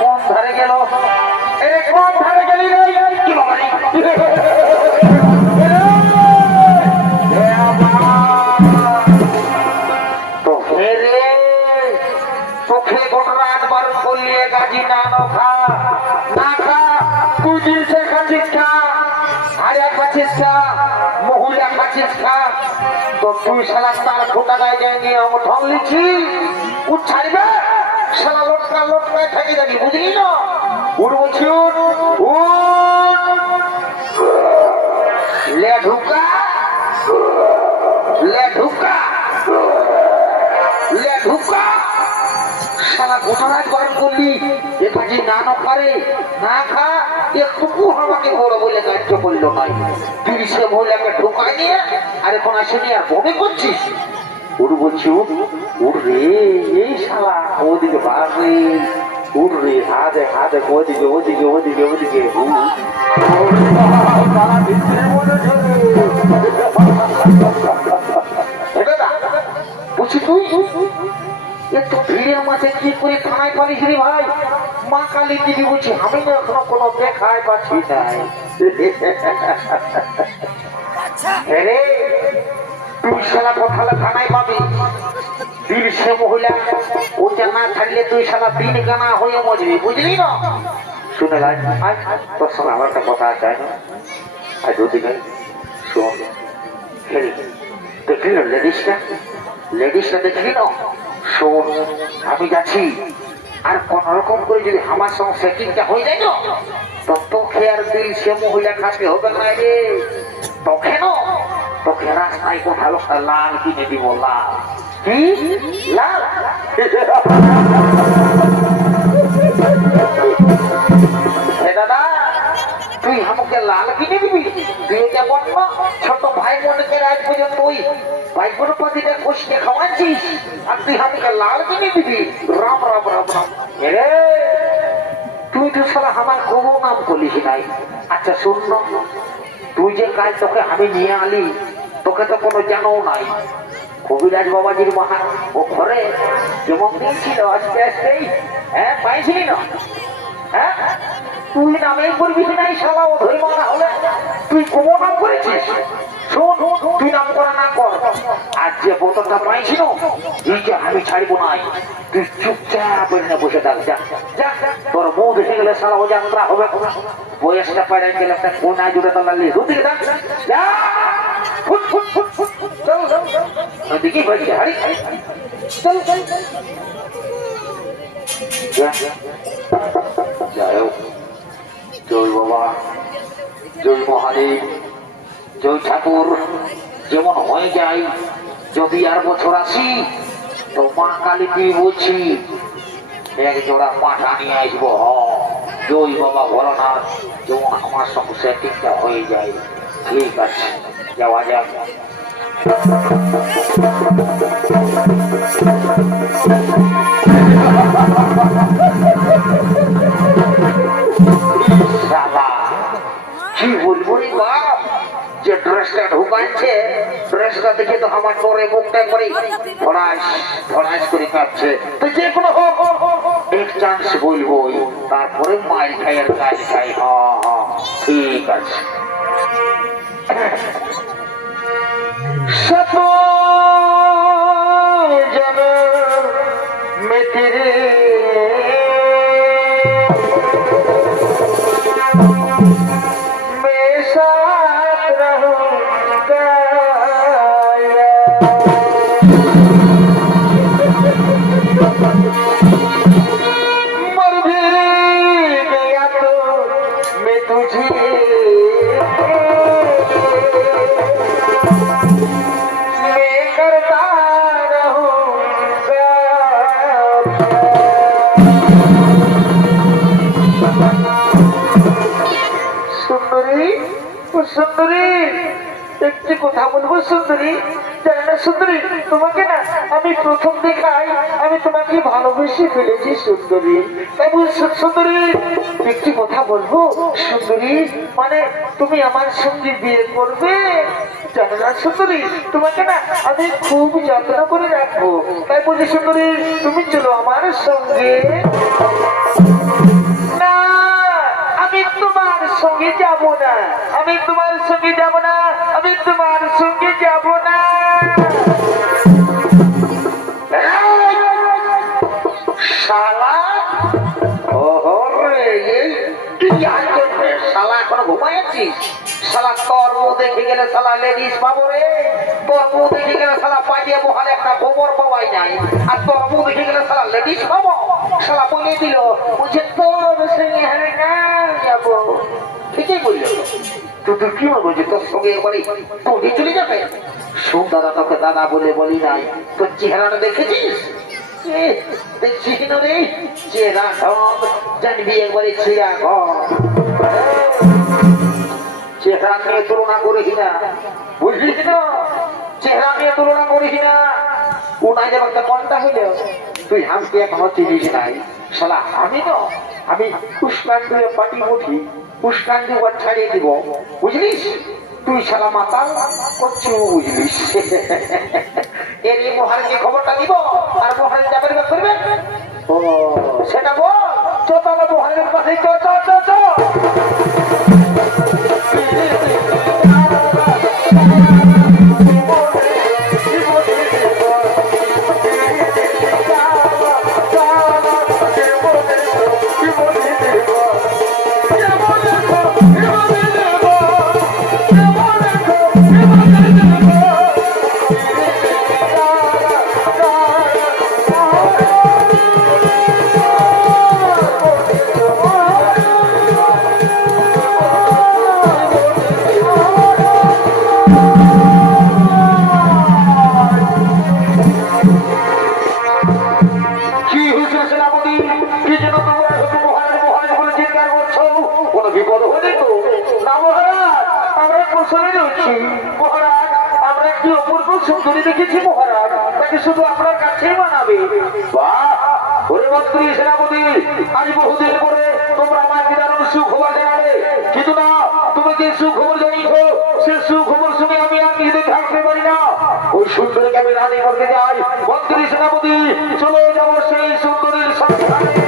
কোন ধারে গেল কোন ধারে গেলি কি তো ফেরে চোখে গোটরাত বার করলিয়ে গাজি না খা না খা তুই দিলসে খাচ্ছিস খা হারিয়া খাচ্ছিস খা মহুলিয়া খাচ্ছিস খা তো তুই সারা তার ফোটা গায়ে যায়নি আমার ঢং লিখছি উঠ ছাড়বে সারা লোটকা লোটকায় থেকে যাবি বুঝলি না উঠ বলছি উঠ লে ঢুকা লে ঢুকা লে ঢুকা সারা ঘটনায় গরম করলি এটা যে না পারে না খা একটুকু আমাকে বড় বলে কার্য করলো নাই তুই সে মহিলাকে ঢুকায় নিয়ে আর এখন আসেনি আর বমি করছিস উঠ বলছি উঠ রে এই শালা ওদিকে বাড়বে উঠ রে হাতে হাতে ওদিকে ওদিকে ওদিকে ওদিকে বলছি তুই একটু ভিড়ের মাঝে কি করে থানায় পালিস রে ভাই মা কালী দিদি বলছি আমি না এখনো কোনো দেখায় পাচ্ছি নাই রে তুই শালা কোথালে থানায় পাবি দিল সে মহিলা ওটা না থাকলে তুই শালা দিন গানা হয়ে মজবি বুঝলি না শুনে ভাই তোর সঙ্গে আমার একটা কথা আছে আর দুদিকে শোন দেখলি না লেডিসটা দেখলি না শোন আমি যাচ্ছি আর কোন রকম করে যদি আমার সঙ্গে সেটিংটা হয়ে যায় না তো তোকে আর দিল সে মহিলা খাতে হবে না রে তোকে না তোকে রাস্তায় কোথাও একটা লাল কিনে দিব লাল কি লাল দাদা তুই আমাকে লাল কিনে দিবি তুই এটা বলবো ছোট ভাই বোনকে আজ পর্যন্ত ওই ভাই বোন পাতিটা কষিয়ে খাওয়াচ্ছিস আর তুই আমাকে লাল কিনে দিবি রাম রাম রাম রাম রে তুই তো সারা আমার কোনো নাম করিস নাই আচ্ছা শুন তুই যে কাজ তোকে আমি নিয়ে আলি তোকে তো কোনো জানো নাই কবিরাজ বাবাজির মহান ও ঘরে যেমন দিয়েছিল আস্তে আস্তেই হ্যাঁ পাইছিলি না হ্যাঁ তুই নামে করবিস নাই শালা ও ধরি মানা হলে তুই কোনো নাম করেছিস শোন তুই নাম করা না কর আর যে বোতলটা পাইছিল এই যে আমি ছাড়বো নাই তুই চুপচাপ বসে থাক যা যা তোর বউ দেখে গেলে শালা ও যাত্রা হবে বয়সটা পাড়াই গেলে একটা কোনা জুড়ে তাল্লি দুদিকে থাক যা ফুট ফুট ফুট ফুট চল দেখি ভাই হারি চল চল যাই হোক জয় বাবা জয় মহাদেব জয় ঠাকুর যেমন হয়ে যায় যদি আর বছর আসি তো মা কালীকে বলছি এক জোড়া পাঠা নিয়ে আসবো জয় বাবা ভোলানাথ যেমন আমার সঙ্গে সেটিংটা হয়ে যায় ঠিক আছে যাওয়া যাক কি বলবো রে বাপ যে ড্রেসটা ঢুকাচ্ছে ড্রেসটা দেখে তো আমার তোরে মুখটা করে ফড়াস ফড়াস করে কাঁপছে তো যে কোনো হোক এক চান্স বলবো তারপরে মাইল খাই আর কাজ খাই হ্যাঁ ঠিক আছে সত জন মে তেরে सुंदरी একটি কথা বলবো সুন্দরী, জানো না সুন্দরী, তোমাকে না আমি প্রথম দেখাই আমি তোমাকে ভালোবেসে ফেলেছি সুন্দরী। তাই সুন্দরী একটি কথা বলবো সুন্দরী, মানে তুমি আমার সঙ্গে বিয়ে করবে? জানো না সুন্দরী, তোমাকে না আমি খুব যত্ন করে রাখবো। তাই বলছি সুন্দরী, তুমি চলো আমার সঙ্গে। না, আমি তোমার সঙ্গে যাব না, আমি তোমার সঙ্গে যাব না, আমি তোমার সঙ্গে যাব না। শালা, শালা এখনো ঘুমাই আছিস? শালা তোর মুখ দেখে গেলে শালা লেডিস পাবো রে, তোর মুখ দেখে গেলে শালা পাইয়ে মহালে একটা গোবর পাওয়াই নাই, আর তোর মুখ দেখে গেলে শালা লেডিস পাবো। শালা বলে দিল বুঝে তোর সঙ্গে হারে না যাবো। ঠিকই বললো, তুই কি বলবো তোর সঙ্গে একবারে তুই চলে যাবে? শোন দাদা, তোকে দাদা বলে বলি নাই, তোর চেহারাটা দেখেছিস? দেখছিস না রে চেহারা ঢং, জানবি একবারে ছিঁড়া ঘর। চেহারা নিয়ে তুলনা করিস না, বুঝলিস না? চেহারা নিয়ে তুলনা করিস না। ও নাই যাবার তো কোনটা হইল, তুই হামকে এখনো চিনিস নাই। শালা আমি তো আমি পুষ্কান দিয়ে পাটি উঠি, পুষ্কান দিয়ে ওর ছাড়িয়ে দিব, বুঝলিস? তুই শালা মাতাল করছি, বুঝলিস? এর এই মহারাজকে খবরটা দিব, আর মহারাজ যাবে করবে। ও সেটা বল, চল মহারাজের পাশে চল চল চল চল। সুন্দরী দেখেছি মহারাজ, তাকে শুধু আপনার কাছেই মানাবে। সেনাপতি, আজ বহুদিন পরে তোমরা আমাকে দারুণ সুখবর জানাবে, কিন্তু না, তুমি যে সুখবর জানিয়েছ সে সুখবর শুনে আমি আর নিজে থাকতে পারি না। ওই সুন্দরীকে আমি রানী করতে যাই। মন্ত্রী সেনাপতি, চলে যাবো সেই সুন্দরীর সাথে।